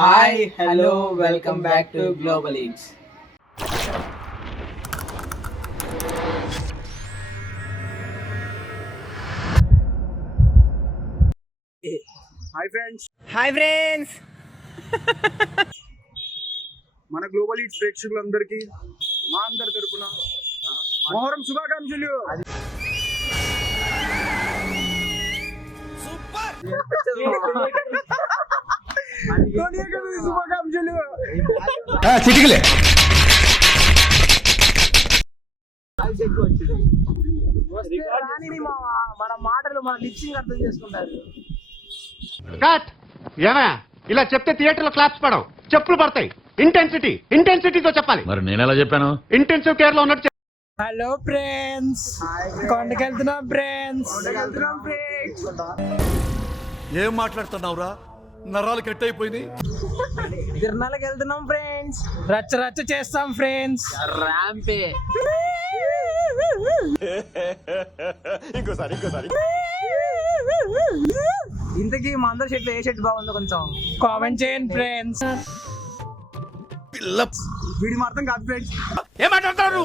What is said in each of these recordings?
Hi, hello, welcome back to Global Eats. Hi friends మన global eats ప్రేక్షకులందరికీ మా అందరి తరపున మొహరం శుభాకాంక్షలు. శుభాకాంక్షలు. మన మాటలు మన లిప్సింగ్ అర్థం చేసుకుంటారు. ఇలా చెప్తే థియేటర్లో క్లాప్స్ పడవు, చెప్పులు పడతాయి. ఇంటెన్సిటీతో చెప్పాలి. మరి నేను ఎలా చెప్పాను? ఇంటెన్సివ్ కేర్ లో ఉన్నట్టు. హలో ఫ్రెండ్స్, కొండకెళ్తున్నాం ఫ్రెండ్స్. ఏం మాట్లాడుతున్నావురా? నరాలు కట్ అయిపోయింది. తిరునాళ్ళకి వెళ్తున్నాం ఫ్రెండ్స్. రచ్చ రచ్చ చేస్తాం ఫ్రెండ్స్. Rampé. ఇంకోసారి ఇంతకీ మా అందరి షర్ట్లు ఏ షర్ట్ బాగుందో కొంచెం కామెంట్ చేయండి ఫ్రెండ్స్. వీడి మాత్రం కాదు ఫ్రెండ్స్. ఏం మాట్లాడుతున్నారు?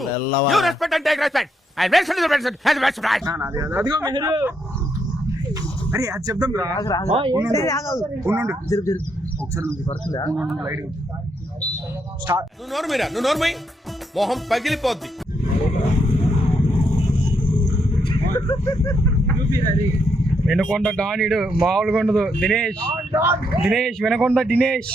You respect and take respect. I respect the respect and respect. అదిగో మెహరు. అరే అది చెప్దాం రా. ఉండు ఒకసారి నువ్వు పడుతుందా లైట్ స్టార్ట్. నువ్వు నోర్మై మొహం పగిలిపోద్ది. వినకొండ డానిడు మామూలుగా ఉండదు. దినేష్ వినకొండ దినేష్.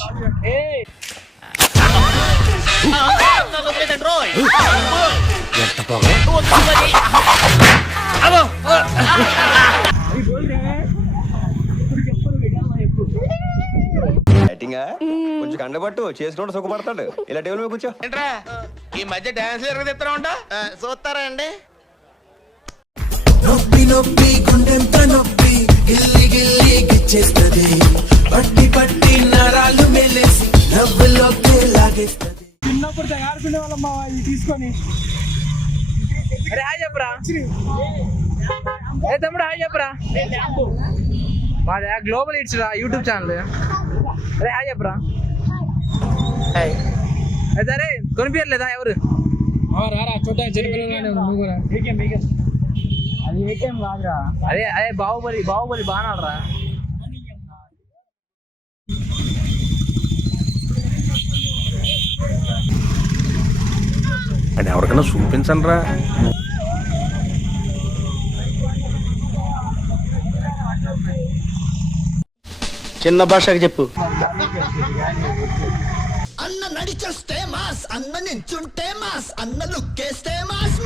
కొంచెం కండబట్టు చేసుకుంటూ సుఖపడతాడు. ఇలా టేబుల్ మీద కూర్చో. ఈ మధ్య డాన్స్ ఎరగదిస్తా ఉంటా చూస్తారా అండి? నొప్పి నొప్పి గుండెంత నొప్పి గిల్లి గిల్లి గిచ్చేస్తది. పట్టి పట్టి నరాలు మెలేసి నవ్వులోకి లాగేస్తది. చిన్నప్పుడు తయారుకునే వాళ్ళం మా ఇది తీసుకొని. అరే హాయ్ చెప్పరా. ఏ తమ్ముడు హాయ్ చెప్పరా. మాది గ్లోబల్ ఈట్స్ రా యూట్యూబ్ ఛానల్. అరే హాయ్ చెప్పరా. అయితే అరే కొనిపించలేదా ఎవరు? రారా చూద్దాం. అది ఏకేం కాదురా. అదే అదే బాహుబలి బాగున్నాడు. అని ఎవరికైనా చూపించండి రా. చిన్న భాషకి చెప్పు. అన్న నడిచేస్తే మాస్, అన్న నించుంటే మాస్, అన్న లుక్కేస్తే మాస్.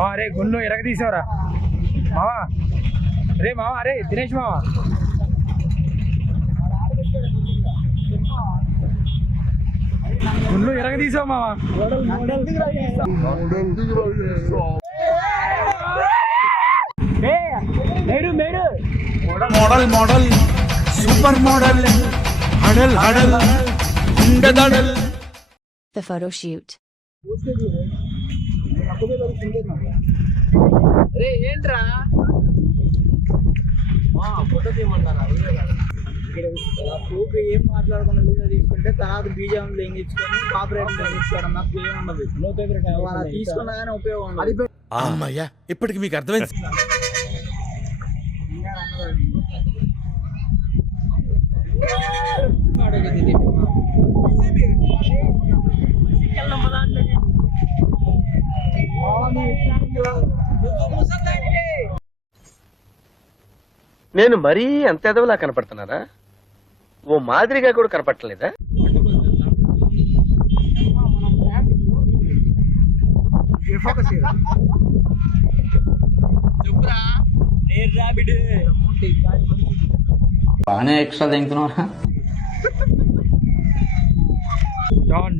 అరే గుండు ఎరగ తీసావరా మావా. అరే మావా, అరే దినేష్ మావా. గుండు ఎరగ తీసావు మావా. మోడల్ సూపర్ మోడల్ హడల్ ఉండదడల్. The photo shoot. అరే ఏంట్రా ఫోటో తీయమంటారా? పూర్తి ఏం మాట్లాడకుండా వీడియో తీసుకుంటే తర్వాత బీజం లెంగించుకొని కాపరేట్ తీసుకోవడం నాకు ఏం ఉండదు. తీసుకున్నా కానీ ఉపయోగం ఉండదు. అమ్మయ్యా, ఇప్పటికి మీకు అర్థమైంది. నేను మరీ అంత ఎదవలా కనపడుతున్నారా? ఓ మాదిరిగా కూడా కనపడలేదా? బాగానే ఎక్స్ట్రా తింటున్నారా?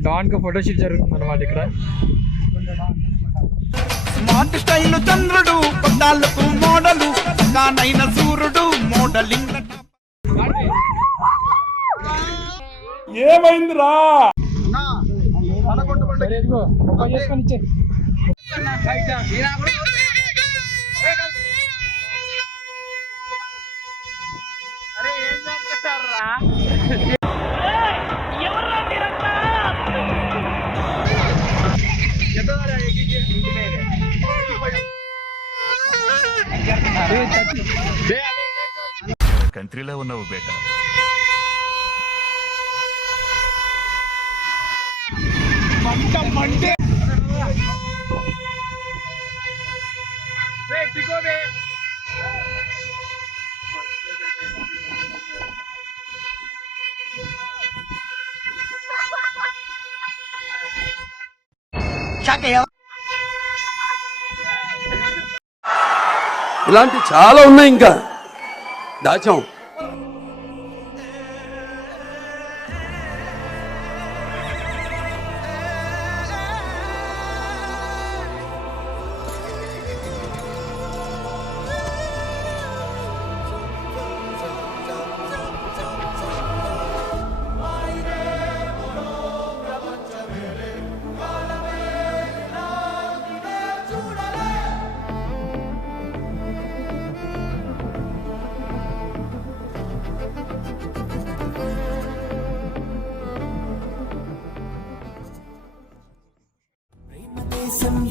డాన్ కి ఫోటో షూట్ జరుగుతుంది అన్నమాట ఇక్కడ. స్మార్ట్ స్టైల్ చంద్రుడు, కొట్టాలకు మోడలు, కానైన సూర్యుడు మోడలింగ్. ఏమైందిరా? చేసుకొని ఇచ్చే అరే ఏం చేస్తారా కంట్రీలో ఉన్నావు బేట ఇలాంటి చాలా ఉన్నాయి ఇంకా దాచాం.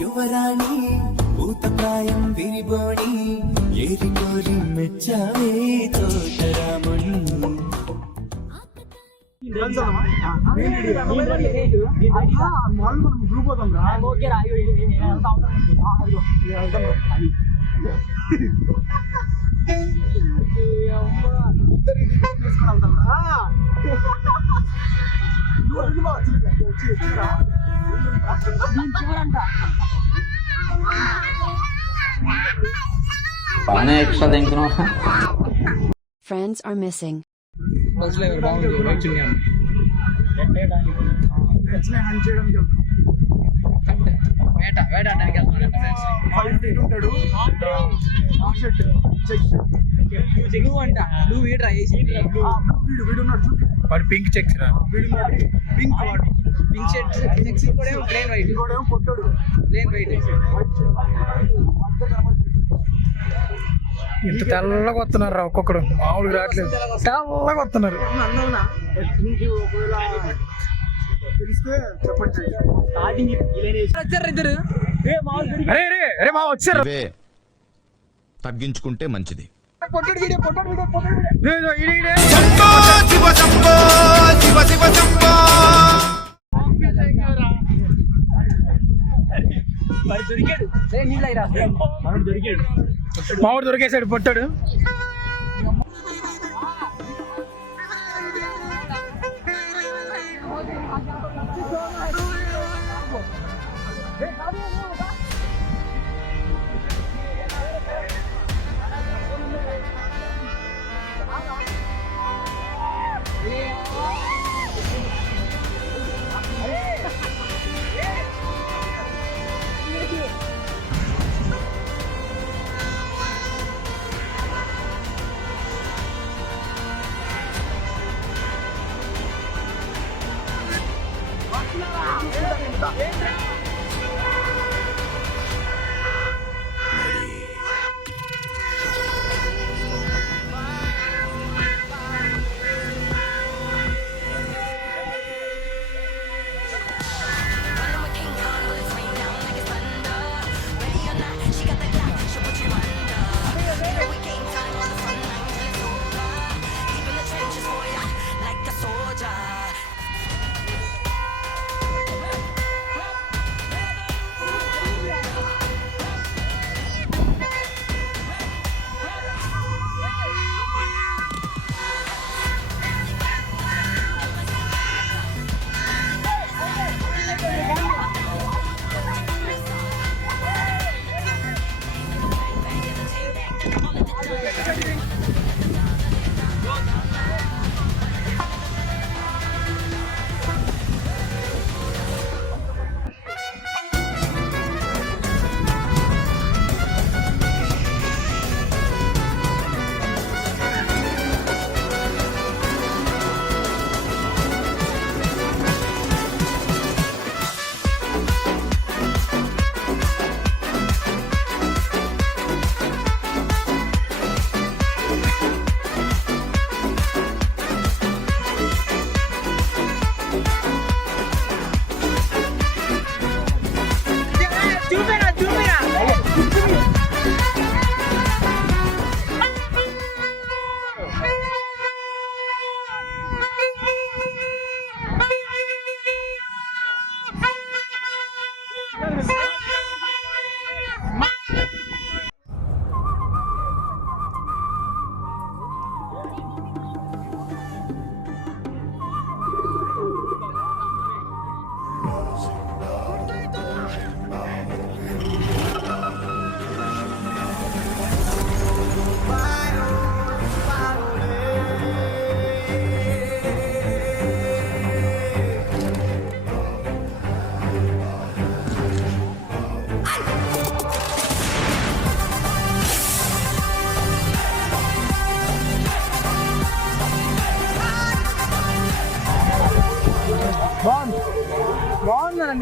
యువరాణి భూతప్రాయం విరిబోణి ఏరి కోరి మెచ్చావే తోటరాముణ్ణి. Friends are missing. బస్సులో ఎవరు బాగుంది వైట్ చున్నీ అమ్మ. వేట వేట ఆడడానికి వెళ్తున్నాడు ఫ్రెండ్స్. 5 feet ఉంటాడు. షర్ట్ చెక్ నువ్వు అంట నువ్వు వీడు ట్రై చేసి వీడున్నాడు చూడు. వాడు పింక్ చెక్స్ రా. వీడున్నాడు పింక్ వాడు. పింక్ షర్ట్ చెక్స్ కూడా ప్లేన్ వైట్ ఇంకోడేమో పొట్టాడు ప్లేన్ వైట్. ఇంత తెల్లగా వస్తున్నారు రా ఒక్కొక్కడు, మామూలుగా రావట్లేదు, తెల్లగా వస్తున్నారు. తెలిస్తే చెప్పండి. వచ్చారు ఇద్దరు. అరే అరే అరే మా వచ్చారు. తగ్గించుకుంటే మంచిది. పొట్టాడు వీడే పొట్టాడు వీడే పొట్టాడు వీడే. ఇదే, ఇదే, ఇదే. దొరికాడు నీళ్ళు అయిరా దొరికాడు. మామిడి దొరికేసాడు పొట్టాడు.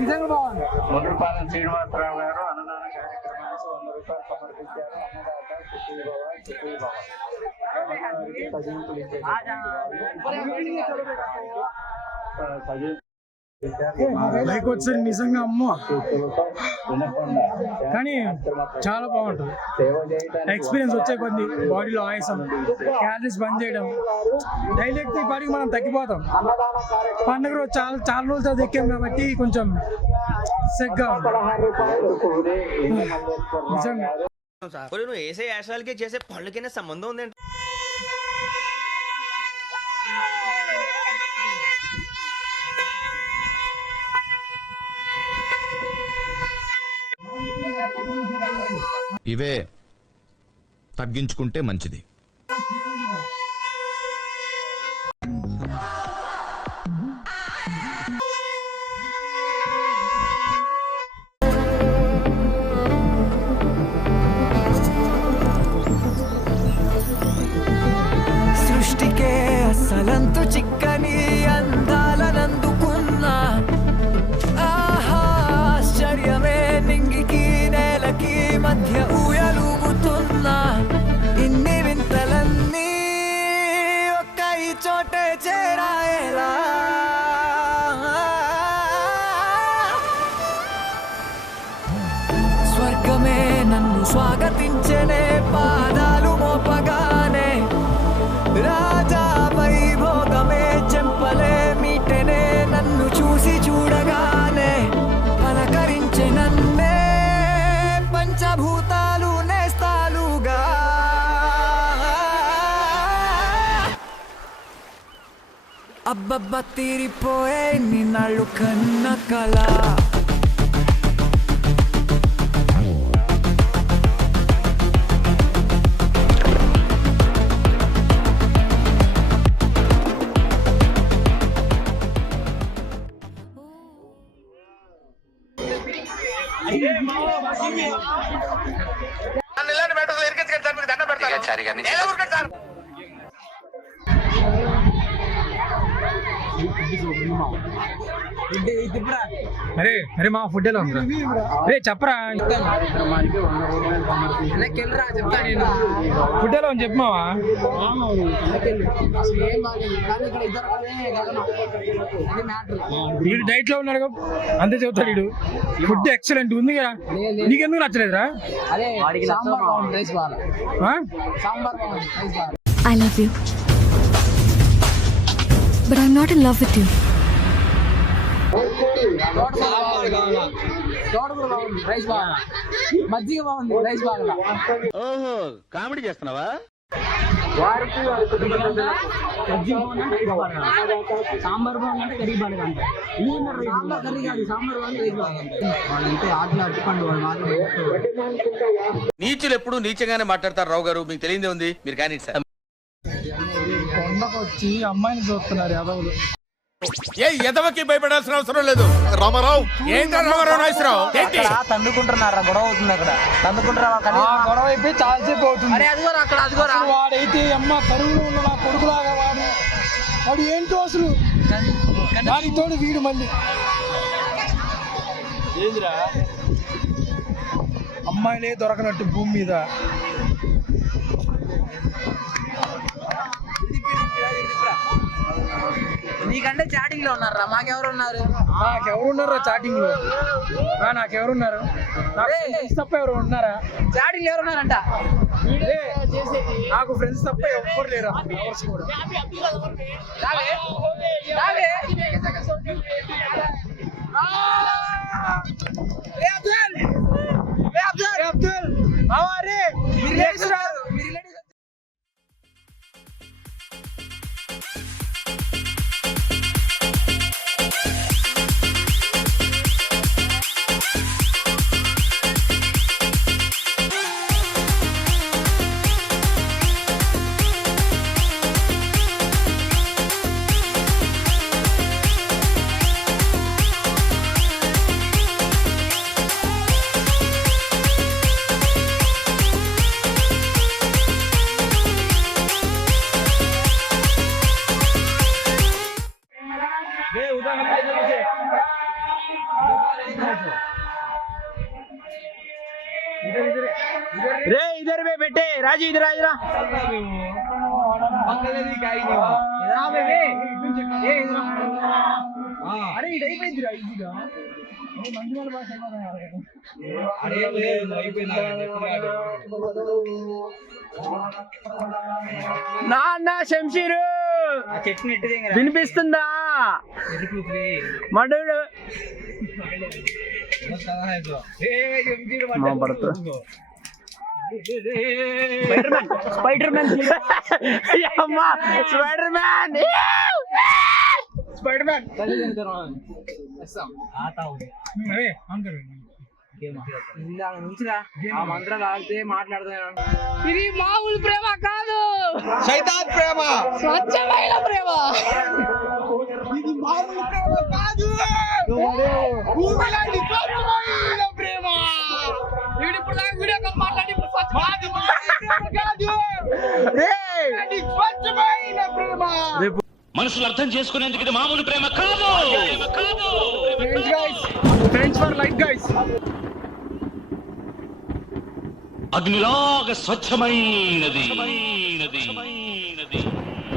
నిజంగా బాగుంది. ముద్రపాలెం శ్రీనివాసరావు గారు అన్నదాన కార్యక్రమానికి 100 రూపాయలు సమర్పించారు. అన్నదాత సుఖీ భవ. లైక్ వచ్చేసరికి నిజంగా అమ్మో, కానీ చాలా బాగుంటుంది. ఎక్స్పీరియన్స్ వచ్చే కొద్ది బాడీలో ఆయాసం, క్యాలరీస్ బంద్ చేయడం, డైలీ ఎక్కి పాటికి మనం తగ్గిపోతాం. పండుగ రోజు చాలా రోజులు తర్వాత ఎక్కాం కాబట్టి కొంచెం సెగ్గా నిజంగా. నువ్వు వేసే యాశాలకి చేసే పళ్ళకైనా సంబంధం ఉందండి. ఇవే తగ్గించుకుంటే మంచిది. సృష్టికే అసలంతు చిక్కని అందాలనందుకున్నా ఆశ్చర్యమే నింగికి నేలకి మధ్య ఊయలుగుతున్నా. ఇన్ని వింతలన్నీ ఒక్క ఈ చోటే చేరాయేలా. స్వర్గమే నన్ను స్వాగతించనే పాదాలు మోపగానే. రాజా వైభోగమే చెంపలే మీటనే నన్ను చూసి చూడగానే. పలకరించే నన్నే పంచభూతాలు నేస్తాలుగా. అబ్బబ్బ తీరిపోయే నిన్నాళ్ళు కన్న కళ. అరే అరే మా ఫుడ్ ఎలా ఉందిరా? రే చెప్పరా, చెప్తా నేను. ఫుడ్ ఎలా ఉంది చెప్పు మావా. వీడు డైట్ లో ఉన్నాడు అంతే చెబుతాడు వీడు. ఫుడ్ ఎక్సలెంట్ ఉంది కదా, నీకెందుకు నచ్చలేదురా? I love you. But I'm not in love with you. మజ్జిగ బాగుంది, రైస్ బాగా. ఓహో, కామెడీ చేస్తున్నావా? సాంబార్ బాగుందంటే కర్రీ బాగా అంట. సాంబార్ కర్రీ కాదు, సాంబార్ బాగుంది, రైస్ బాగుంది. వాళ్ళంటే ఆటలు అట్టుకోండి వాళ్ళు మాత్రం. నీచులు ఎప్పుడు నీచంగానే మాట్లాడతారు రావు గారు, మీకు తెలియదే ఉంది. మీరు కానీ సార్ కొండకు వచ్చి అమ్మాయిని చూస్తున్నారు యాదవులు. ఏ ఎదవకి భయపడాల్సిన అవసరం లేదు. రామారావు ఏంటో రామారావు నాగేశ్వరరావు ఏంటి తందుకుంటున్నారా? గొడవ అవుతుంది అక్కడ. తందుకుంటారా? గొడవ అయిపోయి చాలాసేపు అవుతుంది. అదిగోరా వాడైతే అమ్మ కరువులో ఉన్న నా కొడుకులాగా వాడు ఏంటో అసలు. దానికి తోడు వీడు మళ్ళీ అమ్మాయిలే దొరకనట్టు భూమి మీద. నీకంటే చాటింగ్ లో ఉన్నారా? మాకెవరున్నారు? నాకెవరున్నారా చాటింగ్ లో? నాకెవరున్నారు? ఫ్రెండ్స్ తప్ప ఎవరు ఉన్నారా చాటింగ్? ఎవరున్నారంట? నాకు ఫ్రెండ్స్ తప్ప ఎవరు లేరా? రే ఇద్దరు పెట్టే రాజు ఇది రాజురా అరే ఇది అయిపోయిందిరా ఈజీగా నాన్న శంషీరు వినిపిస్తుందా మడుడు స్పైడర్ మ్యాన్ స్పైడర్ మ్యాన్ ఇందాక నుంచిరా ఆ మంత్రాలు ఆడితే మాట్లాడతాను. ఇది మామూలు ప్రేమ కాదు, సైతాన్ ప్రేమ, స్వచ్ఛమైన ప్రేమ. ఇది మామూలు ప్రేమ కాదు, భూమిలాంటి స్వచ్ఛమైన ప్రేమ. ఇప్పుడు వీడియో కాల్ మాట్లాడి స్వచ్ఛమైన ప్రేమ. మనుషులు అర్థం చేసుకునేందుకు ఇది మామూలు ప్రేమ కాదు. Friends for life guys. అగ్నిలాగా స్వచ్ఛమైనది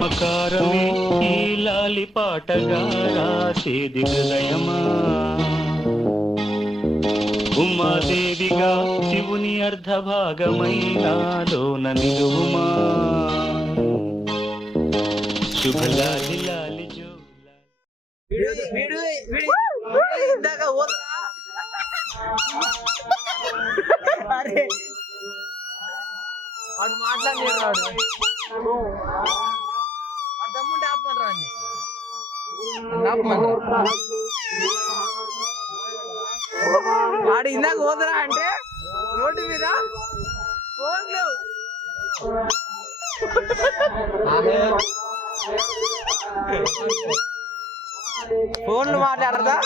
మకారమే ఈ లాలి పాటగా రాసేది హృదయమా, ఉమాదేవిగా శివుని అర్ధభాగమైనాలోన నిలువుమా, శుభలాలి లాలి జో ఇందాక ఓదరా అరే వాడు మాట్లాడలేడు, వాడు దమ్ముంటే ఆపమంటారా అండి, వాడు ఇందాక ఓదరా అంటే రోడ్డు మీద ఫోన్లు ఫోన్లు మాట్లాడదా.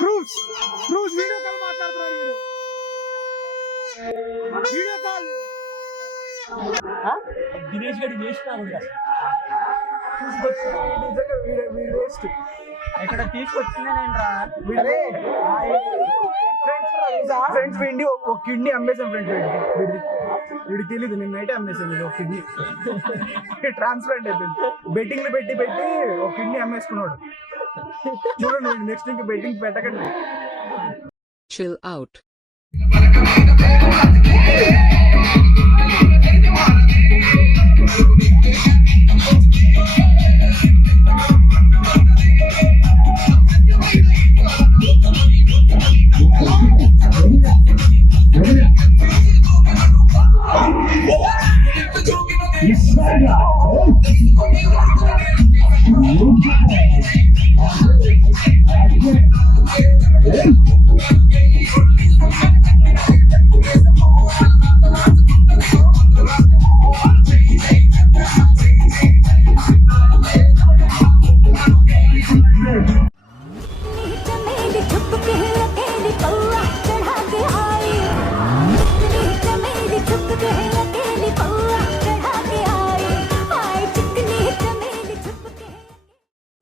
ప్రూఫ్స్ వీడియో కాల్ మాట్లాడుతున్నారు మీరు. వీడియో కాల్ దినేష్ గారి వేస్ట్ వేస్ట్ ఇక్కడ తీసుకొచ్చిందే నేను రా. ఫ్రెండ్స్ వెండి ఒక కిడ్నీ అమ్మేసాం ఫ్రెండ్స్. వీడికి తెలీదు, నేను నైట్ అమ్మేసాను ఒక కిడ్నీ. ట్రాన్స్ప్లాంట్ అయిపోయింది. బెట్టింగ్లు పెట్టి ఒక కిడ్నీ అమ్మేసుకున్నాడు. చూడండి నెక్స్ట్ ఇంకా బెట్టింగ్ పెట్టకండి. Chill out.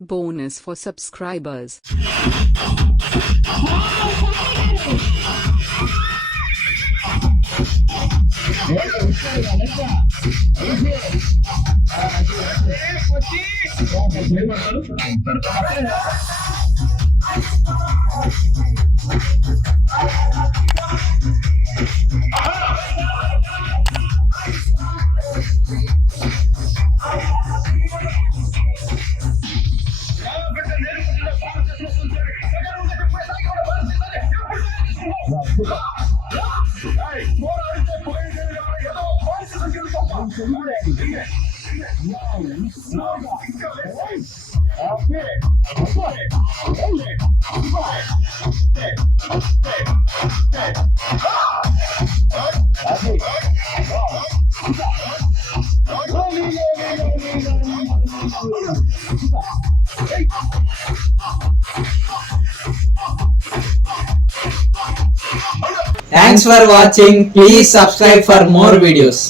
Bonus for subscribers. Thanks for watching. Please subscribe for more videos.